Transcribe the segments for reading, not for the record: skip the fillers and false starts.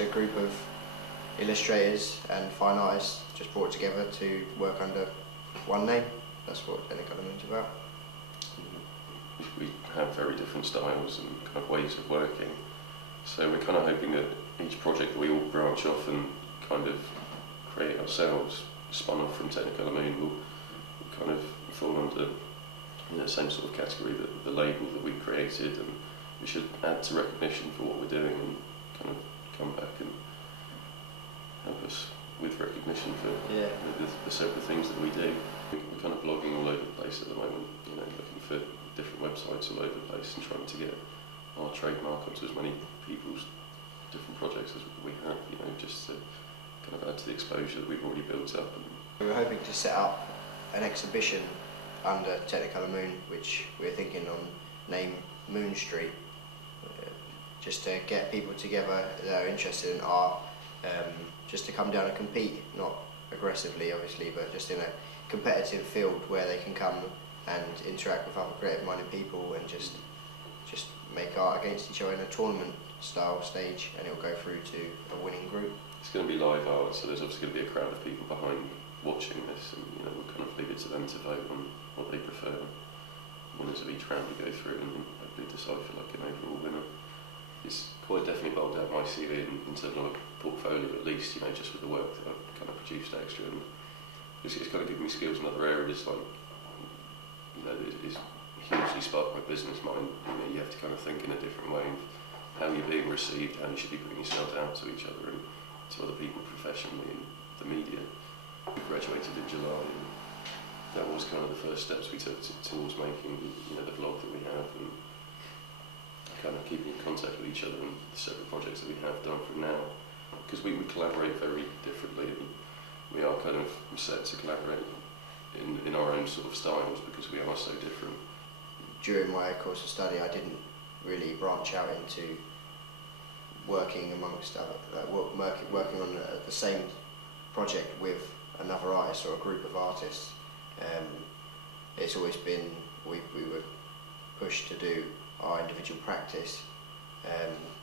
just a group of illustrators and fine artists just brought together to work under one name. That's what Technicolour Moon's about. We have very different styles and kind of ways of working, so we're kind of hoping that each project that we all branch off and kind of create ourselves, spun off from Technicolour Moon, will kind of fall under the same sort of category that the label that we created, and we should add to recognition for what we're doing and kind of come back and help us with recognition for the several things that we do. We're kind of blogging all over the place at the moment, you know, looking for different websites all over the place and trying to get our trademark onto as many people's different projects as we have, you know, just to kind of add to the exposure that we've already built up. We were hoping to set up an exhibition under Technicolour Moon, which we're thinking on name Moon Street, just to get people together that are interested in art, just to come down and compete, not aggressively obviously, but just in a competitive field where they can come and interact with other creative-minded people and just make art against each other in a tournament-style stage, and it'll go through to a winning group. It's going to be live art, so there's obviously going to be a crowd of people behind watching this, and you know, we'll kind of leave it to them to vote on what they prefer. Winners of each round we go through and hopefully decide for like an overall winner. It's quite definitely bulked out my CV in terms of a portfolio, at least, you know, just with the work that I've kind of produced extra, and it's kind of given me skills in other areas, like, you know, it's hugely sparked my business mind. You know, you have to kind of think in a different way of how you're being received, how you should be putting yourself out to each other and to other people professionally in the media. We graduated in July, and that was kind of the first steps we took towards making, you know, the blog that we have, and kind of keeping in contact with each other and the separate projects that we have done from now, because we would collaborate very differently, and we are kind of set to collaborate in our own sort of styles because we are so different. During my course of study, I didn't really branch out into working amongst working on the same project with another artist or a group of artists. It's always been we were pushed to do our individual practice,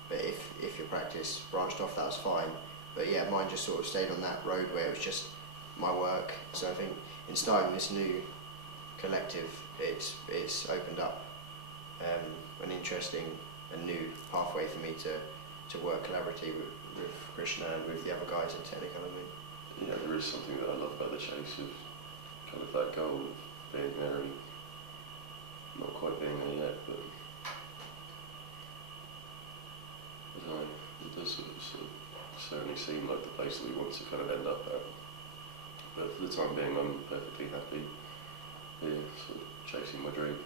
but if your practice branched off, that was fine. But yeah, mine just sort of stayed on that road where it was just my work. So I think in starting this new collective, it's opened up an interesting and new pathway for me to work collaboratively with Krishna and with the other guys in Technicolour Moon. Yeah, there is something that I love about the chase of kind of that goal of being there and not quite being there yet, but it does sort of certainly seem like the place that we want to kind of end up at. But for the time being, I'm perfectly happy here, sort of chasing my dream.